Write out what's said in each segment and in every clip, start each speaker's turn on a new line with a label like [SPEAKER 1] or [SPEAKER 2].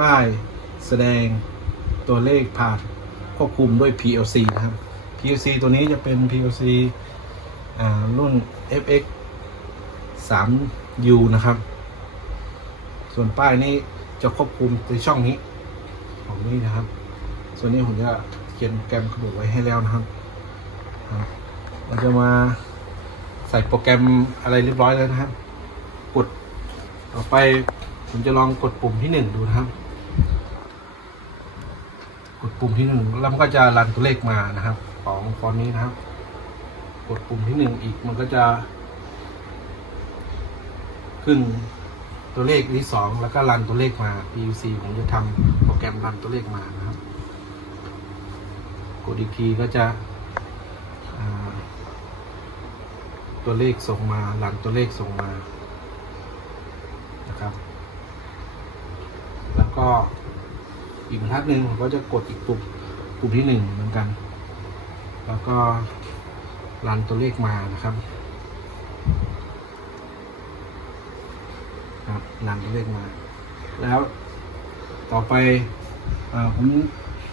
[SPEAKER 1] ป้ายแสดงตัวเลขผ่านควบคุมด้วย PLC นะครับ PLC ตัวนี้จะเป็น PLC รุ่น FX 3U นะครับ ส่วนป้ายนี้จะควบคุมในช่องนี้ของนี้นะครับ ส่วนนี้ผมจะเขียนโปรแกรมระบุไว้ให้แล้วนะครับเราจะมาใส่โปรแกรมอะไรเรียบร้อยแล้วนะครับ กดต่อไปผมจะลองกดปุ่มที่หนึ่งดูนะครับ กดปุ่มที่หนึ่งแล้วมันก็จะรันตัวเลขมานะครับ ของฟอนต์นี้นะครับ กดปุ่มที่หนึ่งอีกมันก็จะ ขึ้นตัวเลขที่สองแล้วก็รันตัวเลขมา PUC ผมจะทำโปรแกรมรันตัวเลขมานะครับ กดอีกทีก็จะตัวเลขส่งมารันตัวเลขส่งมานะครับ แล้วก็ อีกบรรทัดหนึ่งผมก็จะกดอีกปุ่มปุ่มที่หนึ่งเหมือนกัน แล้วก็รันตัวเลขมานะครับครับรันตัวเลขมา แล้วต่อไปอผม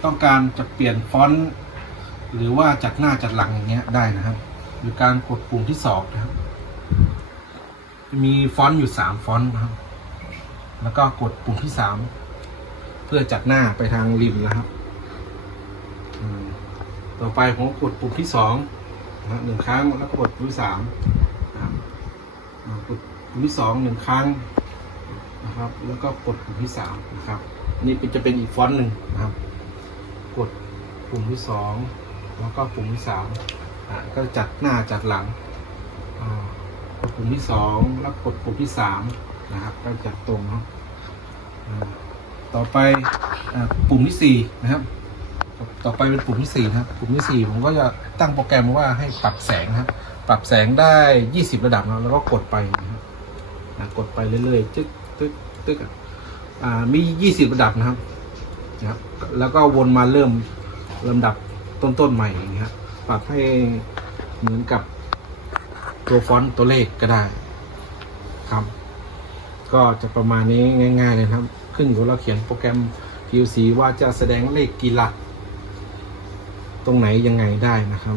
[SPEAKER 1] ต้องการจะเปลี่ยนฟอนต์หรือว่าจากหน้าจากหลังอย่างเงี้ยได้นะครับโดยการกดปุ่มที่สองนะครับมีฟอนต์อยู่สามฟอนต์นะครับ แล้วก็กดปุ่มที่สาม พื่อจากหน้าไปทางริมนะครับ ต่อไปผมกดปุ่มที่สองนะหนึ่งครั้งแล้วก็กดปุ่มที่สามนะครับกดปุ่มที่สองหนึ่งครั้งนะครับ แล้วก็กดปุ่มที่สามนะครับนนี้เป็นจะเป็นอีกฟอนต์หนึ่งนะครับ กดปุ่มที่สองแล้วก็ปุ่มที่สามก็จัดหน้าจัดหลังกดปุ่มที่สองแล้วกดปุ่มที่สามนะครับ ก็จัดตรงเนาะอ่า ต่อไปอปุ่มที่สี่นะครับ ต่อไปเป็นปุ่มที่สี่นะครับ ปุ่มที่สี่ผมก็จะตั้งโปรแกรมว่าให้ปรับแสงนะครับ ปรับแสงได้ยี่สิบระดับนะแล้วก็กดไปนะครับกดไปเรื่อยๆ ตึ๊กตึ๊กตึ๊กมียี่สิบระดับนะครับนะครับ แล้วก็วนมาเริ่มลำดับต้นๆใหม่อย่างเงี้ยครับปรับให้เหมือนกับตัวฟอนต์ตัวเลขก็ได้ครับ ก็จะประมาณนี้ง่าย ๆ เลยครับ ขึ้นกับเราเขียนโปรแกรม PLC ว่าจะแสดงเลขกี่หลัก ตรงไหนยังไงได้นะครับ